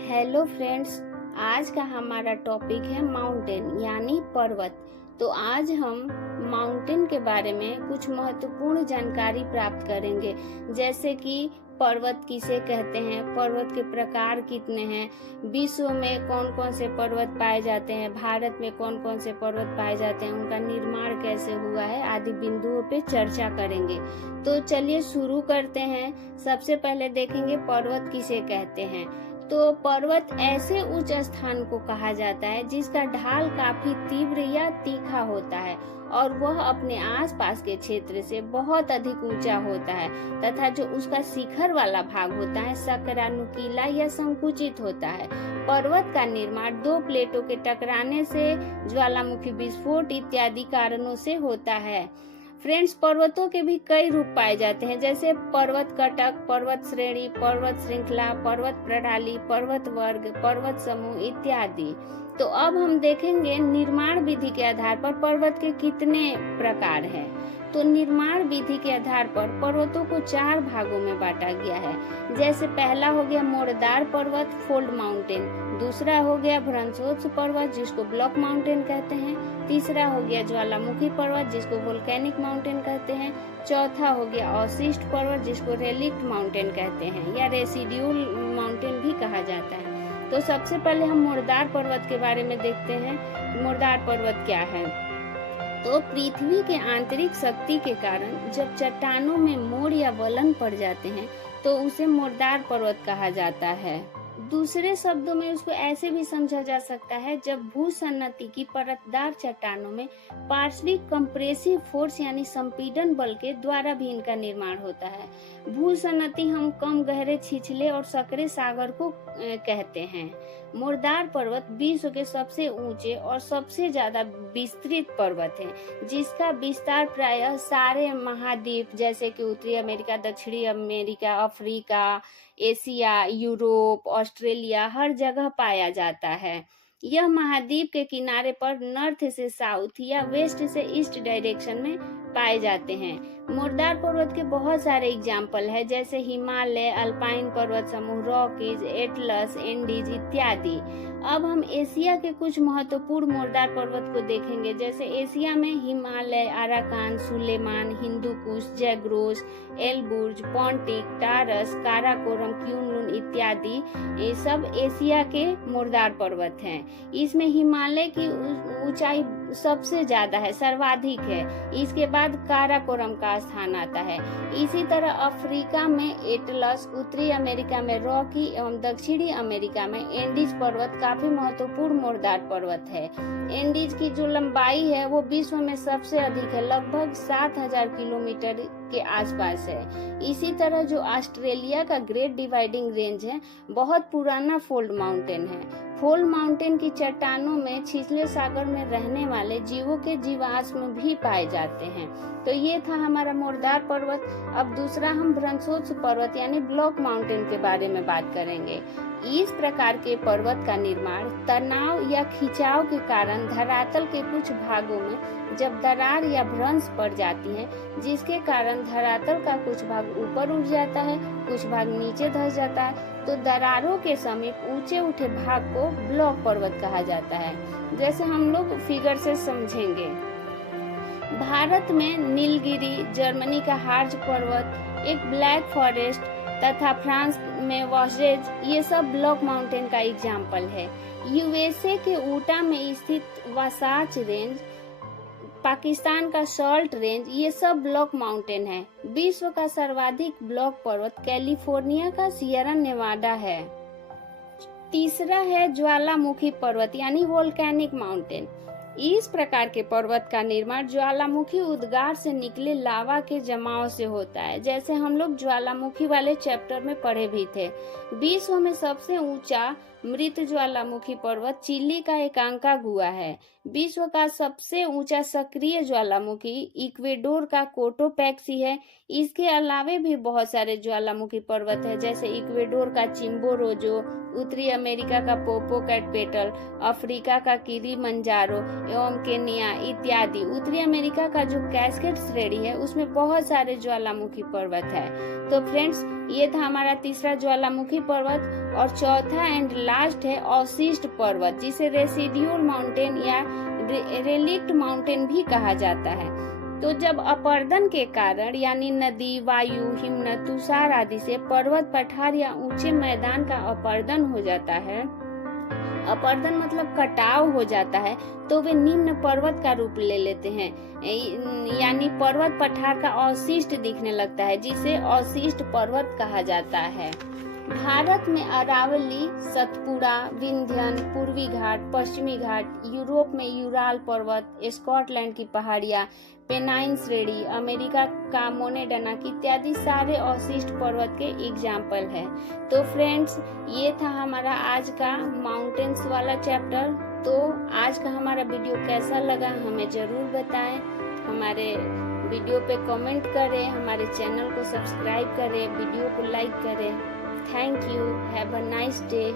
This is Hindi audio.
हेलो फ्रेंड्स, आज का हमारा टॉपिक है माउंटेन यानी पर्वत। तो आज हम माउंटेन के बारे में कुछ महत्वपूर्ण जानकारी प्राप्त करेंगे, जैसे कि पर्वत किसे कहते हैं, पर्वत के प्रकार कितने हैं, विश्व में कौन कौन से पर्वत पाए जाते हैं, भारत में कौन कौन से पर्वत पाए जाते हैं, उनका निर्माण कैसे हुआ है आदि बिंदुओं पे चर्चा करेंगे। तो चलिए शुरू करते हैं। सबसे पहले देखेंगे पर्वत किसे कहते हैं। तो पर्वत ऐसे उच्च स्थान को कहा जाता है जिसका ढाल काफी तीव्र या तीखा होता है और वह अपने आसपास के क्षेत्र से बहुत अधिक ऊंचा होता है तथा जो उसका शिखर वाला भाग होता है सकरानुकीला या संकुचित होता है। पर्वत का निर्माण दो प्लेटों के टकराने से, ज्वालामुखी विस्फोट इत्यादि कारणों से होता है। फ्रेंड्स, पर्वतों के भी कई रूप पाए जाते हैं, जैसे पर्वत कटक, पर्वत श्रेणी, पर्वत श्रृंखला, पर्वत प्रणाली, पर्वत वर्ग, पर्वत समूह इत्यादि। तो अब हम देखेंगे निर्माण विधि के आधार पर पर्वत के कितने प्रकार हैं। तो निर्माण विधि के आधार पर पर्वतों को 4 भागों में बांटा गया है। जैसे पहला हो गया मोड़दार पर्वत, फोल्ड माउंटेन। दूसरा हो गया भ्रंशोत्स पर्वत, जिसको ब्लॉक माउंटेन कहते हैं। तीसरा हो गया ज्वालामुखी पर्वत, जिसको वोल्केनिक माउंटेन कहते हैं। चौथा हो गया अवशिष्ट पर्वत, जिसको रेलिक्ट माउंटेन कहते हैं या रेसिड्यूल माउंटेन भी कहा जाता है। तो सबसे पहले हम मुर्दार पर्वत के बारे में देखते हैं। मुर्दार पर्वत क्या है? तो पृथ्वी के आंतरिक शक्ति के कारण जब चट्टानों में मोड़ या वलन पड़ जाते हैं तो उसे मुर्दार पर्वत कहा जाता है। दूसरे शब्दों में उसको ऐसे भी समझा जा सकता है, जब भूसन्नति की परतदार चट्टानों में पार्श्विक कंप्रेसिव फोर्स यानी संपीड़न बल के द्वारा भी इनका निर्माण होता है। भूसन्नति हम कम गहरे छिछले और सकरे सागर को कहते हैं। मुर्दार पर्वत विश्व के सबसे ऊंचे और सबसे ज्यादा विस्तृत पर्वत है, जिसका विस्तार प्रायः सारे महाद्वीप जैसे कि उत्तरी अमेरिका, दक्षिणी America, Africa, Asia, Europe, Australia हर जगह पाया जाता है। यह महाद्वीप के किनारे पर नॉर्थ से साउथ या वेस्ट से ईस्ट डायरेक्शन में पाए जाते हैं। मुर्दार पर्वत के बहुत सारे एग्जाम्पल है, जैसे हिमालय, अल्पाइन पर्वत समूह, रॉकीज, एटलस, एंडीज इत्यादि। अब हम एशिया के कुछ महत्वपूर्ण मुर्दार पर्वत को देखेंगे। जैसे एशिया में Himalaya, Arakan, Sulaiman, Hindu Kush, Zagros, Elburz, Pontic, Taurus, Karakoram, Kunlun इत्यादि ये सब एशिया के मुर्दार पर्वत हैं। इसमें हिमालय की ऊंचाई सबसे ज्यादा है, सर्वाधिक है। इसके बाद काराकोरम का स्थान आता है। इसी तरह अफ्रीका में एटलस, उत्तरी अमेरिका में रॉकी एवं दक्षिणी अमेरिका में एंडीज पर्वत काफी महत्वपूर्ण मुर्दार पर्वत है। एंडीज की जो लंबाई है वो विश्व में सबसे अधिक है, लगभग 7000 किलोमीटर के आसपास है। इसी तरह जो ऑस्ट्रेलिया का ग्रेट डिवाइडिंग रेंज है, बहुत पुराना फोल्ड माउंटेन है। फोल्ड माउंटेन की चट्टानों में छिछले सागर में रहने वाले जीवों के जीवाश्म भी पाए जाते हैं। तो ये था हमारा मुर्दार पर्वत। अब दूसरा हम भ्रंशोत्स पर्वत यानी ब्लॉक माउंटेन के बारे में बात करेंगे। इस प्रकार के पर्वत का निर्माण तनाव या खिंचाव के कारण धरातल के कुछ भागों में जब दरार या भ्रंश पड़ जाती है, जिसके कारण धरातल का कुछ भाग ऊपर उठ जाता है, कुछ भाग नीचे धंस जाता है, तो दरारों के समीप ऊंचे उठे भाग को ब्लॉक पर्वत कहा जाता है। जैसे हम लोग फिगर से समझेंगे। भारत में नीलगिरी, जर्मनी का हार्ज पर्वत, एक ब्लैक फॉरेस्ट तथा फ्रांस में वॉशरेज, ये सब ब्लॉक माउंटेन का एग्जाम्पल है। यूएसए के ऊटा में स्थित वासाच रेंज, पाकिस्तान का सॉल्ट रेंज, ये सब ब्लॉक माउंटेन है। विश्व का सर्वाधिक ब्लॉक पर्वत कैलिफोर्निया का सियरा नेवाडा है। तीसरा है ज्वालामुखी पर्वत यानी वोल्केनिक माउंटेन। इस प्रकार के पर्वत का निर्माण ज्वालामुखी उद्गार से निकले लावा के जमाव से होता है, जैसे हम लोग ज्वालामुखी वाले चैप्टर में पढ़े भी थे। विश्व में सबसे ऊंचा मृत ज्वालामुखी पर्वत चिली का एकांकागुआ है। विश्व का सबसे ऊंचा सक्रिय ज्वालामुखी इक्वेडोर का कोटोपैक्सी है। इसके अलावे भी बहुत सारे ज्वालामुखी पर्वत है, जैसे इक्वेडोर का चिम्बोरोजो, उत्तरी अमेरिका का पोपोकैटपेटल, अफ्रीका का किलिमंजारो एवं केनिया इत्यादि। उत्तरी अमेरिका का जो कैस्केड श्रेणी है उसमें बहुत सारे ज्वालामुखी पर्वत है। तो फ्रेंड्स, ये था हमारा तीसरा ज्वालामुखी पर्वत। और चौथा एंड लास्ट है अवशिष्ट पर्वत, जिसे रेसिड्यूल माउंटेन या रेलिक्ट माउंटेन भी कहा जाता है। तो जब अपर्दन के कारण यानी नदी, वायु, हिमनद, तुषार आदि से पर्वत, पठार या ऊंचे मैदान का अपर्दन हो जाता है, अपर्दन मतलब कटाव हो जाता है, तो वे निम्न पर्वत का रूप ले लेते हैं, यानी पर्वत पठार का अवशिष्ट दिखने लगता है, जिसे अवशिष्ट पर्वत कहा जाता है। भारत में अरावली, सतपुड़ा, विंध्यन, पूर्वी घाट, पश्चिमी घाट, यूरोप में यूराल पर्वत, स्कॉटलैंड की पहाड़ियां, पेनाइन श्रेणी, अमेरिका का मोनेडनाक इत्यादि सारे अवशिष्ट पर्वत के एग्जाम्पल है। तो फ्रेंड्स, ये था हमारा आज का माउंटेन्स वाला चैप्टर। तो आज का हमारा वीडियो कैसा लगा हमें जरूर बताएं, हमारे वीडियो पे कमेंट करें, हमारे चैनल को सब्सक्राइब करें, वीडियो को लाइक करें। Thank you. Have a nice day.